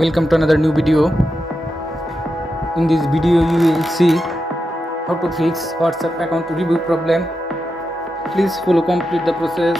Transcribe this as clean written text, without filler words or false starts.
Welcome to another new video. In this video you will see how to fix WhatsApp account review problem. Please follow complete the process.